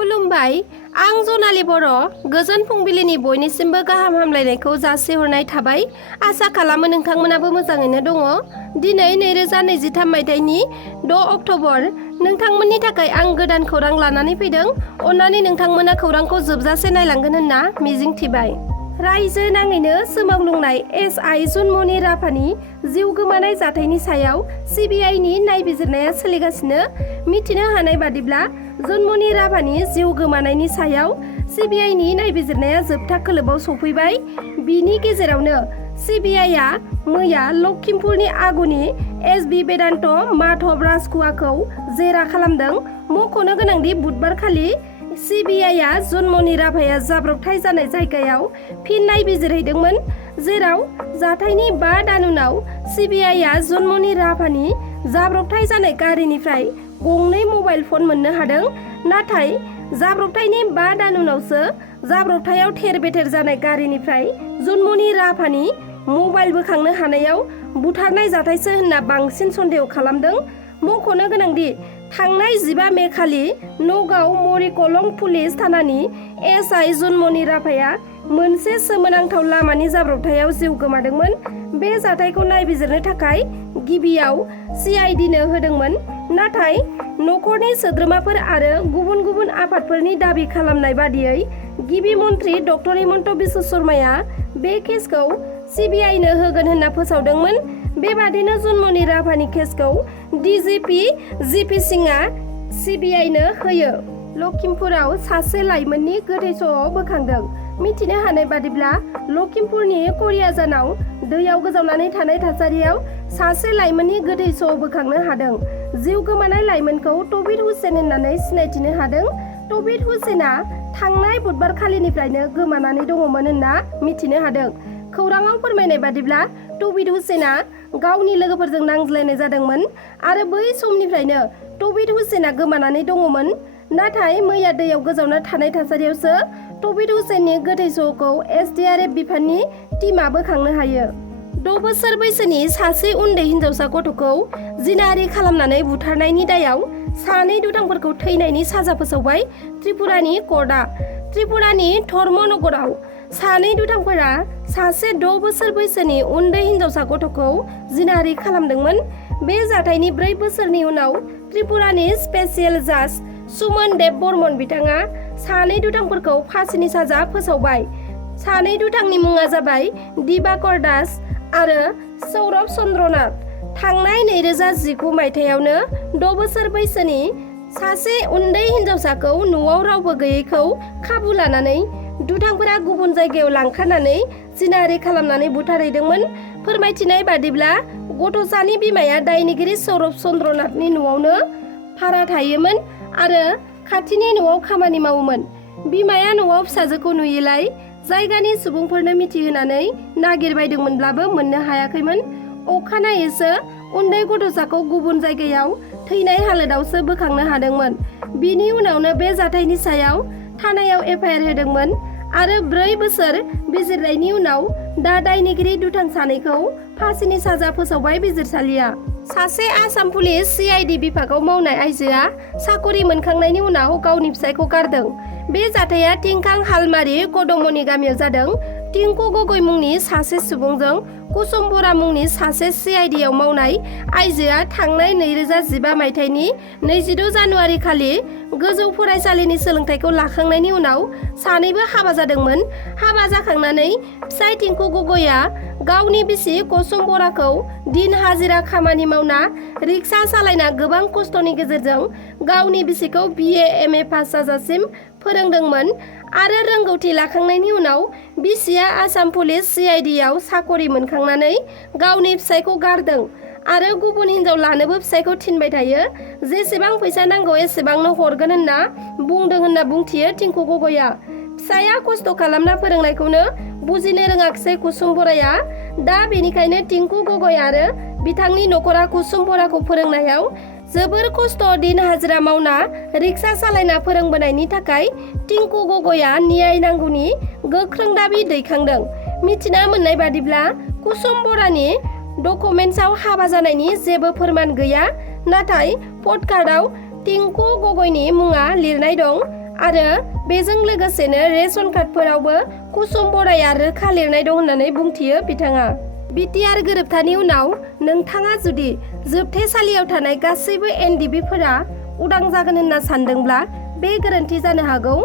खुलुमबाय, आं जनालि बर'। गोजोन फुंबिलिनि बयनिसिमबो गाहाम हामलायनायखौ जासिहरनाय थाबाय। आसा खालामो नोंथांमोनाबो मोजाङैनो दङ। दिनै 2023 मायथाइनि 6 अक्ट'बर। नोंथांमोननि थाखाय आं गोदान खौरां लानानै फैदों। अन्नानै नोंथांमोना खौरांखौ जोबजासे नायलांगोन होनना मिजिंथिबाय। रायजो नाङैनो सोमावग्लुंनाय SI junmoni राभानि जिउ गोमानाय जाथायनि सायाव CBIनि नायबिजिरनाया सोलिगासिनो। मिथिनो हानाय बादिब्ला junmoni राभानि जिउ गोमानायनि सायाव CBIनि नायबिजिरनाया जोबथा खोलोबाव सफैबाय। बिनि गेजेरावनो CBIआ मैया लखिमपुरनि आगुनि SB Bodo माधव राजखुवाखौ जेरा खालामदों। मख'नो गोनांदि बुधबारखालि CBIआ junmoni राभाया जाब्रबथाय जानाय जायगायाव फिन नायबिजिरहैदोंमोन, जेराव जाथायनि 5 दान उनाव CBIआ junmoni राभानि जाब्रबथाय जानाय गारिनिफ्राय गंनै मबाइल फन मोननो हादों। नाथाय जाब्रबथायनि 5 दान उनावसो जाब्रबथायाव थेर-बेथेर जानाय गारिनिफ्राय junmoni राभानि मबाइल बोखांनो हानायाव बुथारनाय जाथायसो होनना बांसिन सन्देह खालामदों। मख'नो गोनांदि थांनाय 15 मे खालि नगाव मरिकलं पुलिस थानानि SI junmoni राभाया मोनसे सोमोनांथाव लामानि जाब्रबथायाव जिउ गोमादोंमोन। बे जाथायखौ नायबिजिरनो थाखाय गिबियाव CIDनो होदोंमोन, नाथाय नखरनि सोद्रोमाफोर आरो गुबुन गुबुन आफादफोरनि दाबि खालामनाय बादियै गिबि मन्थ्रि डक्टर हिमन्त बिश्व शर्माया बे केसखौ CBIनो होगोन होनना फोसावदोंमोन। बेबादिनो junmoni राभानि केसखौ DGP GP सिंहआ CBIनो होयो। लखिमपुराव सासे लाइमोननि गोथै सह बोखांदों। मिथिनो हानाय बादिब्ला लखिमपुरनि करियाजानाव दैयाव गोजावनानै थानाय थासारियाव सासे लाइमोननि गोथै सह बोखांनो हादों। जिउ गोमानाय लाइमोनखौ तौबीर हुसेन होननानै सिनायथिनो हादों। तौबीर हुसेना थांनाय बुधबारखालिनिफ्रायनो गोमानानै दङमोन होनना मिथिनो हादों। खौराङाव फोरमायनाय बादिब्ला तौबीर हुसेना गावनि लोगोफोरजों नांज्लायनाय जादोंमोन आरो बै समनिफ्रायनो तौबीर हुसेना गोमानानै दङमोन। नाथाय मैया दैयाव गोजावना थानाय थासारियावसो तौबीर हुसेननि गोथै सहखौ SDRF बिफाननि टीमआ बोखांनो हायो। 6 बोसोर बैसोनि सासे उन्दै हिनजावसा गथ'खौ जिनाहारि खालामनानै बुथारनायनि दायाव सानै दुथांफोरखौ थैनायनि साजा फोसावबाय त्रिपुरानि कर्टआ। त्रिपुरानि धर्मनगराव सानै दुथांफोरा सासे 6 बोसोर बैसोनि उन्दै हिनजावसा गथ'खौ जिनाहारि खालामदोंमोन। बे जाथायनि 4 बोसोरनि उनाव त्रिपुरानि स्पेसियेल जाज सुमन देब बर्मन बिथाङा सानै दुथांफोरखौ फासिनि साजा फोसावबाय। सानै दुथांनि मुङा जाबाय दिबाकर दास आरो सौरभ चन्द्रनाथ। थांनाय 2019 मायथाइयावनो 6 बोसोर बैसोनि सासे उन्दै हिनजावसाखौ न'आव रावबो गैयैखौ खाबु लानानै दुथांफोरा गुबुन जायगायाव लांखारनानै जिनाहारि खालामनानै बुथारहैदोंमोन। फोरमायथिनाय बादिब्ला गथ'सानि बिमाया दायनिगिरि सौरभ चन्द्रनाथनि न'आवनो भारा थायोमोन आरो खाथिनि न'आव खामानि मावोमोन। बिमाया न'आव फिसाजोखौ नुयैलाय जायगानि सुबुंफोरनो मिथिहोनानै नागिरबायदोंमोनब्लाबो मोननो हायाखैमोन। अखानायैसो उन्दै गथ'साखौ गुबुन जायगायाव थैनाय हालोदावसो बोखांनो हादोंमोन। बिनि उनावनो बे जाथायनि सायाव थानायाव FIR होदोंमोन आरो 4 बोसोर बिजिरनायनि उनाव दा दायनिगिरि दुथां सानैखौ फासिनि साजा फोसावबाय बिजिरसालिया। सासे आसाम पुलिस CID बिभागाव मावनाय आइजोआ साकरि मोनखांनायनि उनाव गावनि फिसायखौ गारदों। बे जाथाया टिंखां हालमारि कदमनि गामियाव जादों। टिंकु गगৈ मुंनि सासे सुबुंजों कुसुम बरा मुंनि सासे CIDआव मावनाय आइजोआ थांनाय 2015 मायथाइनि 26 जानुवारि खालि गोजौ फरायसालिनि सोलोंथाइखौ लाखांनायनि उनाव सानैबो हाबा जादोंमोन। हाबा जाखांनानै फिसाय टिंकु गगैआ गावनि बिसि कुसुम बराखौ दिन हाजिरा खामानि मावना रिक्सा सालायना गोबां खस्थ'नि गेजेरजों गावनि बिसिखौ BA MA पास जाजासिम फोरोंदोंमोन आरो रोंगौथि लाखांनायनि उनाव बिसिया आसाम पुलिस CIDआव साकरि मोनखांनानै गावनि फिसायखौ गारदों आरो गुबुन हिनजाव लानोबो फिसायखौ थिनबाय थायो। जेसेबां फैसा नांगौ एसेबांनो हरगोन होनना बुंदों होनना बुंथियो टिंकु गगैआ। फिसाया खस्थ' खालामना फोरोंनायखौनो बुजिनो रोङाखिसै कुसुम बराया। दा बेनिखायनो टिंकु गगै आरो बिथांनि नखरा कुसुम बराखौ फोरोंनायाव जोबोर खस्थ' दिन हाजिरा मावना रिक्सा सालायना फोरोंबोनायनि थाखाय टिंकु गगैआ न्याय नांगौनि गोख्रों दाबि दैखांदों। मिथिना मोननाय बादिब्ला कुसुम बरानि डकुमेन्ट्सआव हाबा जानायनि जेबो फोरमान गैया, नाथाय पडकास्टआव टिंकु गगैनि मुङा लिरनाय दं आरो बेजों लोगोसेनो रेशन कार्डफोरावबो कुसुम बराया रोखा लिरनाय दं होननानै बुंथियो बिथाङा। बिटिआर गोरोबथानि उनाव नोंथाङा जुदि जोबथेसालियाव थानाय गासैबो एनडिबिफोरा उदां जागोन होनना सानदोंब्ला बे गोरोन्थि जानो हागौ।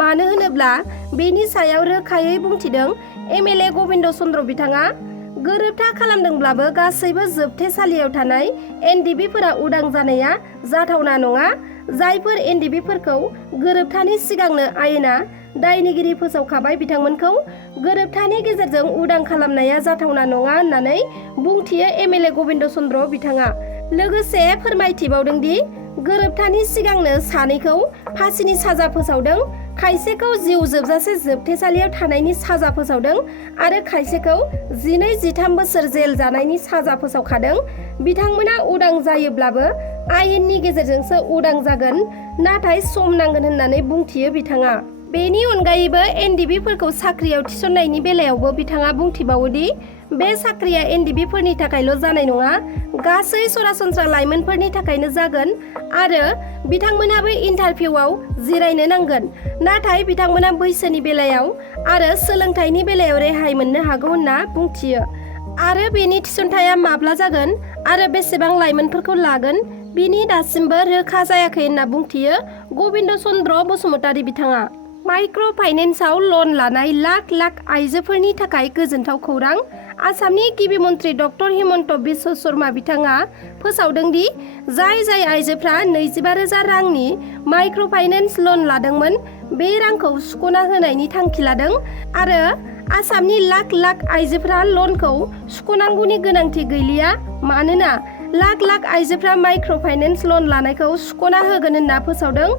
मानो होनोब्ला बेनि सायाव रोखायै बुंथिदों एमएलए गबिन्द चन्द्र बिथाङा। गोरोबथा खालामदोंब्लाबो गासैबो जोबथेसालियाव थानाय एनडिबिफोरा उदां जानाया जाथावना नङा। जायफोर एनडिबिफोरखौ गोरोबथानि सिगांनो आयेना दायनिगिरि फोसावखाबाय बिथांमोनखौ गोरोबथानि गेजेरजों उदां खालामनाया जाथावना नङा होननानै बुंथियो एमएलए गबिन्द चन्द्र बिथाङा। लोगोसे फोरमायथिबावदों दि गोरोबथानि सिगांनो सानैखौ फासिनि साजा फोसावदों, खायसेखौ जिउ जोबजासे जोबथेसालियाव थानायनि साजा फोसावदों आरो खायसेखौ 12-13 बोसोर जेल जानायनि साजा फोसावखादों। बिथांमोना उदां जायोब्लाबो आयेननि गेजेरजोंसो उदां जागोन, नाथाय सम नांगोन होननानै बुंथियो बिथाङा। बेनि अनगायैबो एनडिबिफोरखौ साख्रियाव थिसननायनि बेलायावबो बिथाङा बुंथिबावोदि बे साख्रिया एनडिबिफोरनि थाखायल' जानाय नङा, गासै सरासनस्रा लाइमोनफोरनि थाखायनो जागोन आरो बिथांमोनाबो इन्टारभिउआव जिरायनो नांगोन। नाथाय बिथांमोना बैसोनि बेलायाव आरो सोलोंथाइनि बेलायाव रेहाय मोननो हागौ होनना बुंथियो। आरो बेनि थिसनथाया माब्ला जागोन आरो बेसेबां लाइमोनफोरखौ लागोन बिनि दासिमबो रोखा जायाखै होनना बुंथियो गबिन्द चन्द्र बसुमतारी बिथाङा। माइक्र' फाइनेन्सआव लन लानाय लाख लाख आइजोफोरनि थाखाय गोजोनथाव खौरां। आसामनि गिबि मन्त्रि डक्टर हिमन्त बिश्व शर्मा बिथाङा फोसावदों दि जाय आइजोफ्रा 25,000 रांनि माइक्र' फाइनेन्स लन लादोंमोन बे रांखौ सुख'ना होनायनि थांखि लादों आरो आसामनि लाख लाख आइजोफ्रा लनखौ सुख'नांगौनि गोनांथि गैलिया। मानोना लाख लाख आइजोफ्रा माइक्र' फाइनेन्स लन लानायखौ सुख'ना होगोन होनना फोसावदों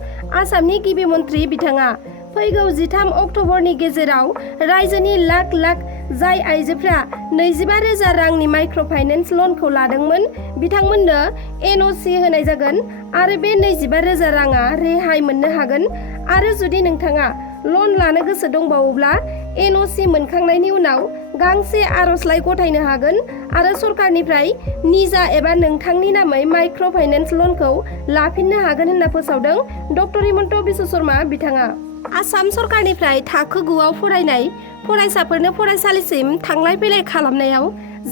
आसामनि गिबि मन्त्रि बिथाङा। फैगौ 13 अक्ट'बरनि गेजेराव रायजोनि लाख लाख जाय आइजोफ्रा 25,000 रांनि माइक्र' फाइनेन्स लनखौ लादोंमोन बिथांमोननो एनअसि होनाय जागोन आरो बे 25,000 राङा रेहाय मोननो हागोन। आरो जुदि नोंथाङा लन लानो गोसो दंबावोब्ला एनअसि मोनखांनायनि उनाव गांसे आर'जलाइ गथायनो हागोन आरो सरकारनिफ्राय निजा एबा नोंथांनि नामै माइक्र' फाइनेन्स लनखौ लाफिननो हागोन होनना फोसावदों डक्टर हिमन्त बिश्व शर्मा बिथाङा। आसाम सरकारनिफ्राय थाखो 9आव फरायनाय फरायसाफोरनो फरायसालिसिम थांलाय फैलाय खालामनायाव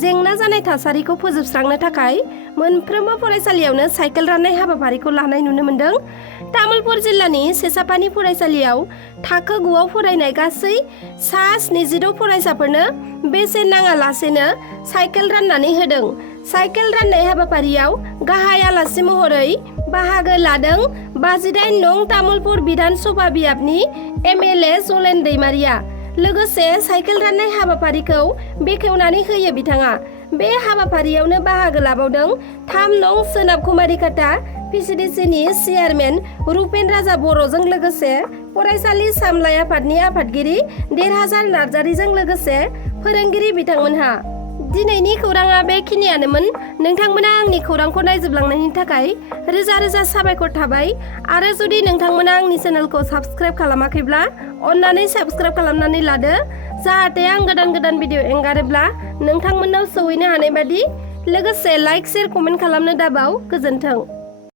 जेंना जानाय थासारिखौ फोजोबस्रांनो थाखाय मोनफ्रोमबो फरायसालियावनो साइकेल राननाय हाबाफारिखौ लानाय नुनो मोन्दों। तामुलपुर जिल्लानि सेसापानि फरायसालियाव थाखो 9आव फरायनाय गासै सा 72 फरायसाफोरनो बेसेन नाङालासेनो साइकेल राननानै होदों। साइकेल राननाय हाबाफारियाव गाहाय आलासि महरै बाहागो लादों 58 नं तामुलपुर बिधान सभा बियाबनि एमएलए जलेन दैमारिया। लोगोसे साइकेल राननाय हाबाफारिखौ बेखेवनानै होयो बिथाङा। बे हाबाफारियावनो बाहागो लाबावदों 3 नं सोनाब कुमारिकाटा पिसिडिसिनि चेयारमेन रुपेन राजा बर'जों लोगोसे फरायसालि सामलाय आफादनि आफादगिरि देरहासार नार्जारीजों लोगोसे फोरोंगिरि बिथांमोनहा। दिनैनि खौराङा बेखिनियानोमोन। नोंथांमोना आंनि खौरांखौ नायजोबलांनायनि थाखाय रोजा रोजा साबायखर थाबाय। आरो जुदि नोंथांमोना आंनि चेनेलखौ साबस्क्राइब खालामाखैब्ला अन्नानै साबस्क्राइब खालामनानै लादो, जाहाथे आं गोदान भिडिअ एंगारोब्ला नोंथांमोननाव सौहैनो हानाय बादि। लोगोसे लाइक, शेयार, कमेन्ट खालामनो दाबाव। गोजोन्थों।